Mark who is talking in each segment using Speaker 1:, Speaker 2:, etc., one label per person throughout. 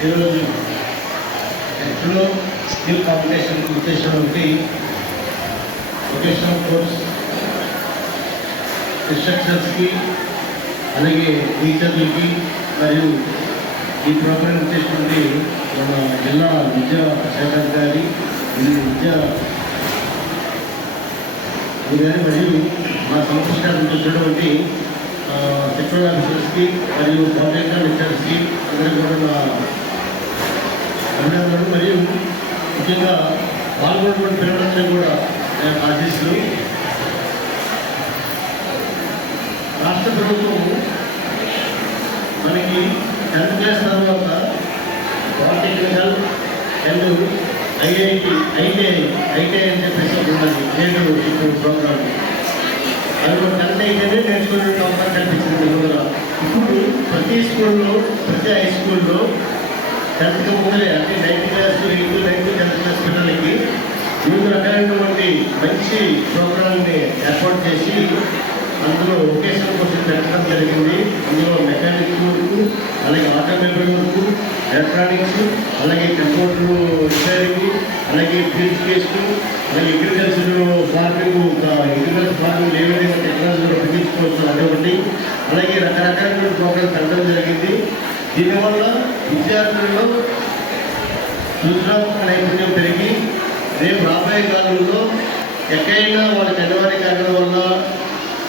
Speaker 1: ఈరోజు ఎట్లో skill competition ఉద్దేశం ఒకటి వొకేషనల్ కోర్స్ ఇన్స్ట్రక్షన్స్కి అలాగే టీచర్లకి మరియు ఈ ప్రోగ్రామ్ వచ్చేటువంటి మన జిల్లా విద్యా శాఖాధికారి విద్యా గారి మరియు మా సంస్థ చూసినటువంటి సెక్టర్ ఆఫీసర్స్కి మరియు కాంట్రాక్టర్ ఆఫీసర్స్కి అందరికీ కూడా నా ముఖ్యంగా పాల్గొన్నటువంటి పిల్లలందరూ కూడా నేను ఆశిస్తూ రాష్ట్ర ప్రభుత్వం మనకి టెన్త్ క్లాస్ తర్వాత polytechnical and IIT ITI ITI అని చెప్పేసి ఒకటి నేను ఇప్పుడు ప్రోగ్రామ్. అది ఒక టెన్త్ అయితేనే నేర్చుకునే టెన్త్కి ముందరే అంటే ninth class eighth ninth tenth class పిల్లలకి వివిధ రకాలైనటువంటి మంచి ప్రోగ్రామ్ని ఏర్పాటు చేసి అందులో ఒకేషన్ కోసం పెట్టడం జరిగింది. అందులో మెకానిక్ వరకు అలాగే ఆటోమొబైల్ వరకు ఎలక్ట్రానిక్స్ అలాగే కంప్యూటర్ రిపేరింగ్ అలాగే ప్యూరిఫికేషన్ అలాగే అగ్రికల్చర్ ఫార్మింగ్ అగ్రికల్చర్ ఫార్మింగ్ ఏ విధంగా టెక్నాలజీలో ఉపయోగించుకోవచ్చు అదొకటి. అలాగే రకరకాల ప్రోగ్రామ్స్ పెట్టడం జరిగింది. దీనివల్ల విద్యార్థుల్లో సృజనాత్మక నైపుణ్యం పెరిగి రేపు రాబోయే కాలంలో ఎక్కడైనా వాళ్ళ అనివార్య కారణం వల్ల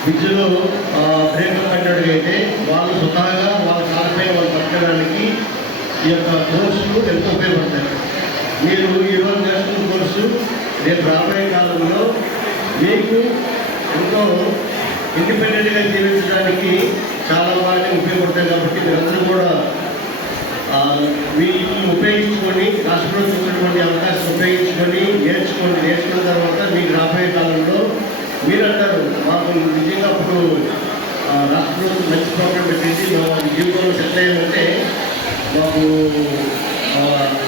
Speaker 1: విద్యలో బ్రేకప్ అయినట్టుగైతే వాళ్ళు స్వతహాగా వాళ్ళ కాలపై వాళ్ళు పట్టడానికి ఈ యొక్క కోర్సులు ఎంతో ఉపయోగపడతాయి. మీరు ఈరోజు నేర్చుకున్న కోర్సు రేపు రాబోయే కాలంలో మీకు ఎంతో ఇండిపెండెంట్గా జీవించడానికి చాలా బాగా ఉపయోగపడతాయి కాబట్టి మీరందరూ కూడా వీటిని ఉపయోగించుకొని రాష్ట్రంలో చూసినటువంటి అవకాశం ఉపయోగించుకొని నేర్చుకోండి నేర్చుకున్న తర్వాత మీకు రాబోయే కాలంలో మీరంటారు మాకు నిజంగా అప్పుడు ఆ, రాష్ట్ర ప్రభుత్వం మంచి ప్రోగ్రాం పెట్టేసి మా జీవితంలో సెటిల్ అయ్యామంటే మాకు ఆ,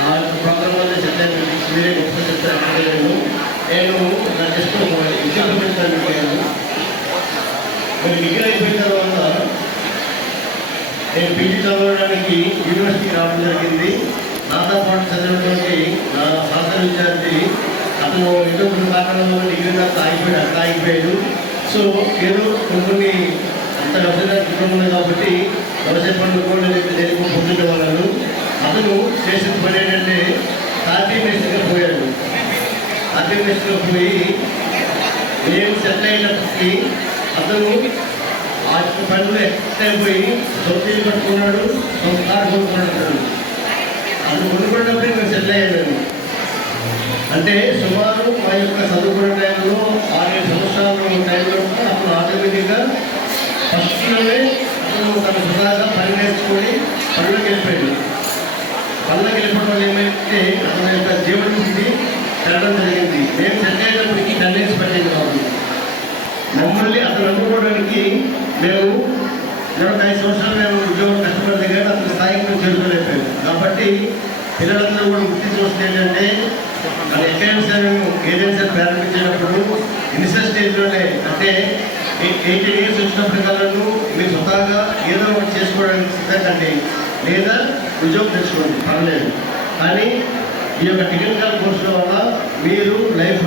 Speaker 1: ఆ ప్రోగ్రాం వల్ల సెటిల్ అయ్యాను మీరే గొప్ప చెప్తారు. నేను నేను నా జస్ట్ విద్యార్థి మరి డిగ్రీ అయిపోయిన తర్వాత నేను పీజీ చదవడానికి యూనివర్సిటీ రావడం జరిగింది. నాతో పాటు చదివినటువంటి నా శాస్త్ర విద్యార్థి అతను ఏదో కొన్ని కారణంలో డిగ్రీ దాకా ఆగిపోయాడు అక్కడ ఆగిపోయాడు. సో ఏదో కొన్ని అంత డబ్బుగా కుటుంబం కాబట్టి వ్యవసాయ పనులు కూడా నేను దేనికి పొందుతున్న వాళ్ళను అతను చేసిన పని ఏంటంటే తాపీ మేస్త్రిగా పోయాడు. తాపీ మేస్త్రిగా పోయి నేను సెటిల్ అయినప్పటికీ అతను ఆ పనులు ఎక్కడైపోయి సొంతలు పట్టుకున్నాడు సొంత కారు కొనుక్కున్నాడు. అది కొనుక్కున్నప్పుడే ఇంకా సెటిల్ అయ్యాను అంటే సుమారు మా యొక్క చదువుకునే టైంలో ఆరేడు సంవత్సరాల టైంలో కూడా ఆటోమేటిక్గా ఫస్ట్లోనే అతను తన సదాగా పని నేర్చుకొని పనులకు వెళ్ళిపోయాడు. పనులకు వెళ్ళిపోవడం వల్ల ఏమైతే అతని యొక్క జీవన స్థితి పెరగడం జరిగింది. మేము సెట్ అయ్యేటప్పటికి టెండెన్స్ పట్టింది కాబట్టి మమ్మల్ని అతను నమ్ముకోవడానికి మేము ఇరవై ఐదు సంవత్సరాలు మేము ఉద్యోగం కష్టపడితే కానీ అతని స్థాయికి మేము చేరుకోలేకపోయాము కాబట్టి పిల్లలందరూ కూడా గుర్తించవలసింది ఏంటంటే మన ఎక్కడైనా ఏదైనా ప్రారంభించేటప్పుడు ఇనిషియల్ స్టేజ్లోనే అంటే ఎయిటీన్ ఇయర్స్ వచ్చినప్పటి కాలను మీరు స్వతహాగా ఏదో ఒకటి చేసుకోవడానికి సిద్ధండి లేదా ఉద్యోగం తెచ్చుకోండి. పర్లేదు కానీ ఈ యొక్క టెక్నికల్ కోర్సుల వల్ల మీరు లైఫ్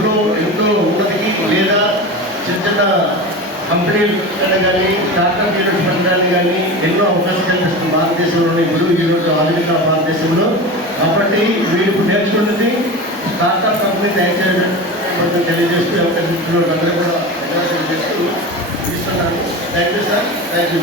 Speaker 1: కంపెనీలు పెట్టడం కానీ స్టార్టప్ యూనిట్స్ పెట్టడానికి కానీ ఎన్నో అవకాశం కల్పిస్తుంది భారతదేశంలోనే గురువు యూనిట్ ఆధునిక భారతదేశంలో. కాబట్టి వీరు ఇప్పుడు నేర్చుకున్నది స్టార్టప్ కంపెనీ తయారు చేయడం తెలియజేస్తూ అవకాశం అందరూ కూడా చేస్తూ ఇస్తున్నాను thank you sir. Thank you